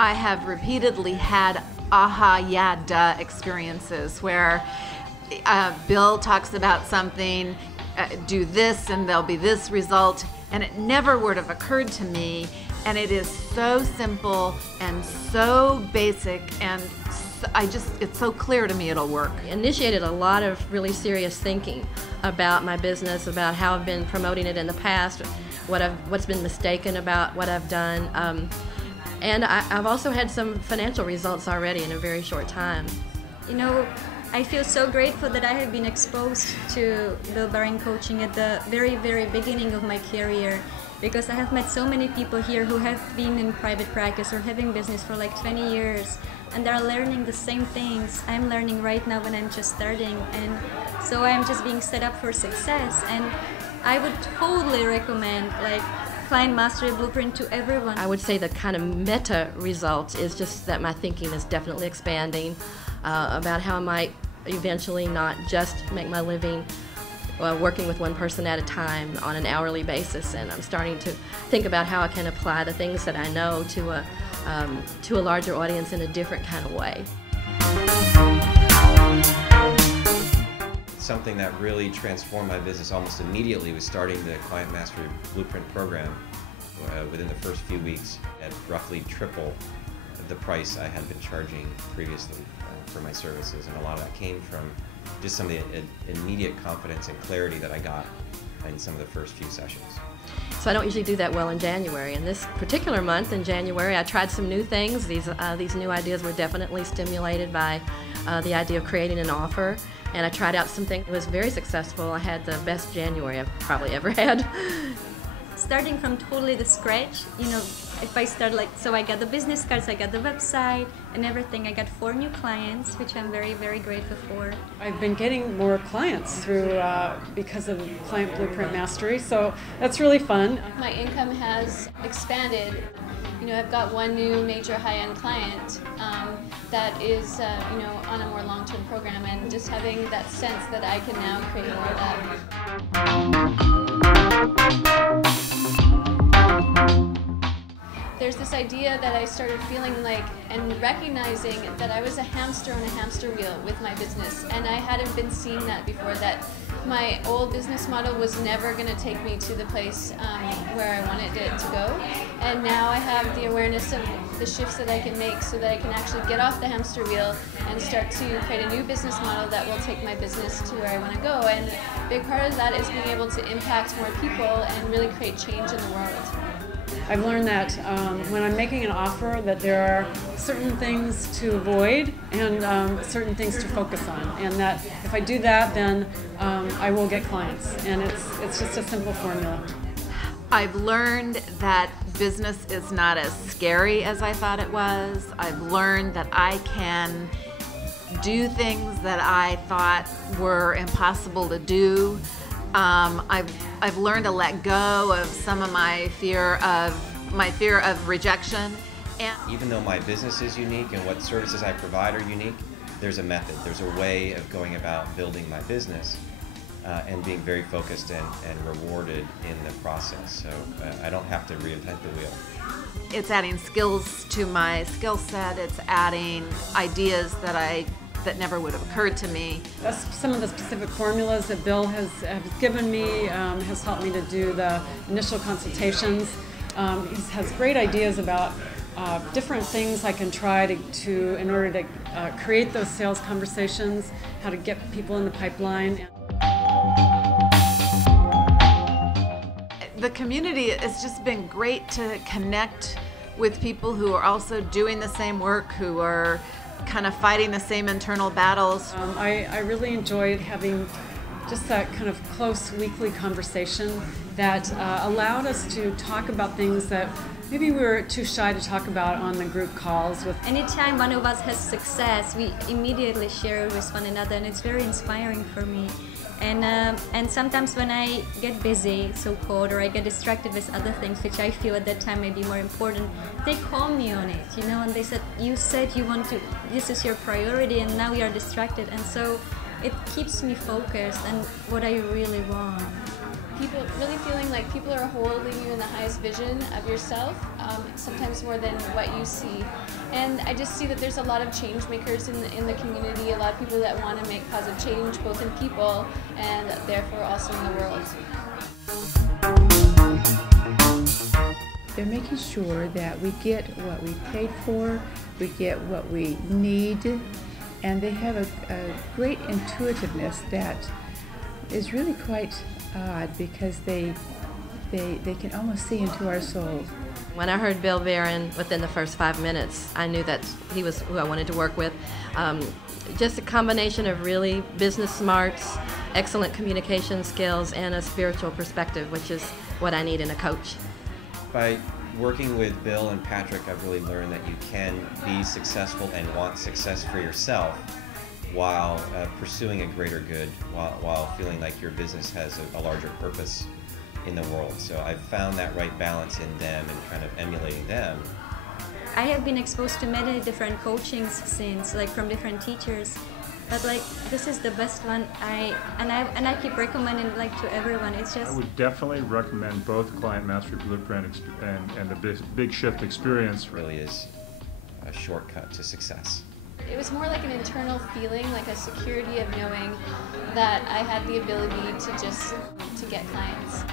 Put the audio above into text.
I have repeatedly had aha, yeah, duh experiences where Bill talks about something, do this and there'll be this result, and it never would have occurred to me, and it is so simple and so basic, and it's so clear to me it'll work. I initiated a lot of really serious thinking about my business, about how I've been promoting it in the past, what's been mistaken about what I've done. And I've also had some financial results already in a very short time. You know, I feel so grateful that I have been exposed to the Baren coaching at the very, very beginning of my career, because I have met so many people here who have been in private practice or having business for like 20 years, and they're learning the same things I'm learning right now when I'm just starting, and so I'm just being set up for success. And I would totally recommend like Client Mastery Blueprint to everyone. I would say the kind of meta result is just that my thinking is definitely expanding about how I might eventually not just make my living working with one person at a time on an hourly basis, and I'm starting to think about how I can apply the things that I know to a larger audience in a different kind of way. Something that really transformed my business almost immediately was starting the Client Mastery Blueprint program within the first few weeks at roughly triple the price I had been charging previously for my services, and a lot of that came from just some of the immediate confidence and clarity that I got in some of the first few sessions. So I don't usually do that well in January. In this particular month, in January, I tried some new things. These new ideas were definitely stimulated by the idea of creating an offer, and I tried out some things. It was very successful. I had the best January I've probably ever had. Starting from totally the scratch, you know, if I start like, so I got the business cards, I got the website and everything. I got 4 new clients, which I'm very, very grateful for. I've been getting more clients through because of Client Blueprint Mastery, so that's really fun. My income has expanded. You know, I've got one new major high-end client that is, you know, on a more long-term program, and just having that sense that I can now create more of that. There's this idea that I started feeling like and recognizing that I was a hamster on a hamster wheel with my business, and I hadn't been seeing that before, that my old business model was never going to take me to the place where I wanted it to go, and now I have the awareness of the shifts that I can make so that I can actually get off the hamster wheel and start to create a new business model that will take my business to where I want to go. And a big part of that is being able to impact more people and really create change in the world. I've learned that when I'm making an offer that there are certain things to avoid and certain things to focus on, and that if I do that, then I will get clients, and it's just a simple formula. I've learned that business is not as scary as I thought it was. I've learned that I can do things that I thought were impossible to do. I've learned to let go of some of my fear of rejection. And even though my business is unique and what services I provide are unique, there's a method, there's a way of going about building my business and being very focused and rewarded in the process. So I don't have to reinvent the wheel. It's adding skills to my skill set. It's adding ideas that never would have occurred to me. That's some of the specific formulas that Bill has given me, has helped me to do the initial consultations. He has great ideas about different things I can try to in order to create those sales conversations, how to get people in the pipeline. The community has just been great to connect with people who are also doing the same work, who are kind of fighting the same internal battles. I really enjoyed having just that kind of close weekly conversation that allowed us to talk about things that maybe we were too shy to talk about on the group calls. Anytime one of us has success, we immediately share it with one another, and it's very inspiring for me. And sometimes when I get busy, so-called, or I get distracted with other things, which I feel at that time may be more important, they call me on it, you know, and they said, you said you want to, this is your priority, and now we are distracted. And so it keeps me focused on what I really want. people really feeling like people are holding you in the highest vision of yourself, sometimes more than what you see. And I just see that there's a lot of change makers in the community, a lot of people that want to make positive change both in people and therefore also in the world. They're making sure that we get what we paid for, we get what we need, and they have a great intuitiveness that is really quite odd because they can almost see into our souls. When I heard Bill Baren within the first 5 minutes, I knew that he was who I wanted to work with. Just a combination of really business smarts, excellent communication skills, and a spiritual perspective, which is what I need in a coach. By working with Bill and Patrick, I've really learned that you can be successful and want success for yourself while pursuing a greater good, while feeling like your business has a larger purpose in the world. So I've found that right balance in them and kind of emulating them. I have been exposed to many different coachings since, like from different teachers, but like this is the best one. And I keep recommending like to everyone. It's just, I would definitely recommend both Client Mastery Blueprint and the Big Shift experience. It really is a shortcut to success. It was more like an internal feeling, like a security of knowing that I had the ability to get clients.